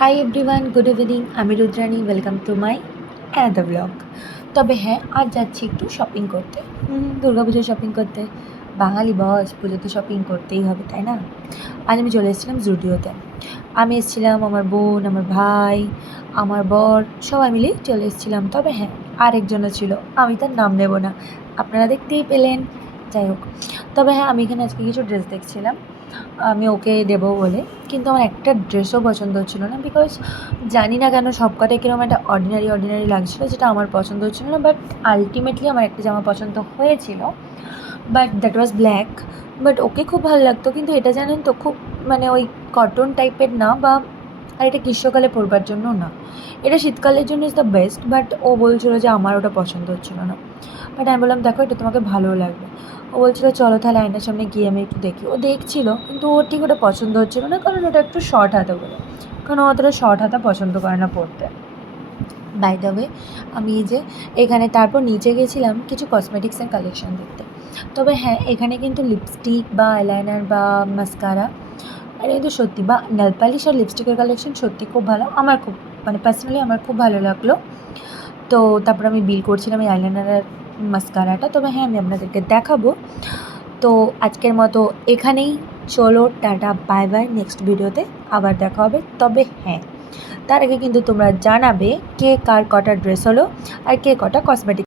Hi everyone, good evening. আমি Rudrani, welcome to my another blog. তবে হ্যাঁ, আজ যাচ্ছি একটু শপিং করতে, দুর্গাপুজোর শপিং করতে। বাঙালি বস, পুজো তো শপিং করতেই হবে, তাই না? আজ আমি চলে এসেছিলাম জুডিওতে। আমি এসেছিলাম, আমার বোন, আমার ভাই, আমার বর, সবাই মিলেই চলে এসেছিলাম। তবে হ্যাঁ, আরেকজনও ছিল, আমি তার নাম নেব না, আপনারা দেখতেই পেলেন। যাই হোক, তবে হ্যাঁ, আমি এখানে আজকে কিছু ড্রেস দেখছিলাম, আমি ওকে দেবো বলে। কিন্তু আমার একটা ড্রেসও পছন্দ হচ্ছিলো না, বিকজ জানি না কেন সব কটাই কীরকম একটা অর্ডিনারি লাগছিলো, যেটা আমার পছন্দ হচ্ছিলো না। বাট আলটিমেটলি আমার একটা জামা পছন্দ হয়েছিল, but that was black. But ওকে খুব ভালো লাগতো, কিন্তু এটা জানেন তো, খুব মানে ওই কটন টাইপের না, বা আর এটা গ্রীষ্মকালে পরবার জন্য না, এটা শীতকালের জন্য ইজ দ্য বেস্ট। বাট ও বলছিলো যে আমার ওটা পছন্দ হচ্ছিলো না। বাট আমি বললাম, দেখো, এটা তোমাকে ভালোও লাগবে। ও বলছিলো, চলো তাহলে আয়নার সামনে গিয়ে আমি একটু দেখি। ও দেখছিলো, কিন্তু ওর ঠিক ওটা পছন্দ হচ্ছিলো না, কারণ ওটা একটু শর্ট হাতা বলে, কারণ ও অতটা শর্ট হাতা পছন্দ করে না পরতে। বাই দ্য ওয়ে, আমি এই যে এখানে তারপর নিচে গেছিলাম কিছু কসমেটিক্সের কালেকশন দেখতে। তবে হ্যাঁ, এখানে কিন্তু লিপস্টিক বা আইলাইনার বা মাস্কারা, আর কিন্তু সত্যি, বা নেল পালিশ আর লিপস্টিকের কালেকশন সত্যি খুব ভালো। আমার খুব, মানে পার্সোনালি আমার খুব ভালো লাগলো। তো তারপর আমি বিল করছিলাম এই আইলাইনার আর মাস্কারাটা। তবে হ্যাঁ, আমি আপনাদেরকে দেখাবো। তো আজকের মতো এখানেই, চলো টাটা, বাই বাই। নেক্সট ভিডিওতে আবার দেখা হবে। তবে হ্যাঁ, তার আগে কিন্তু তোমরা জানাবে কে কার কটা ড্রেস হলো আর কে কটা কসমেটিক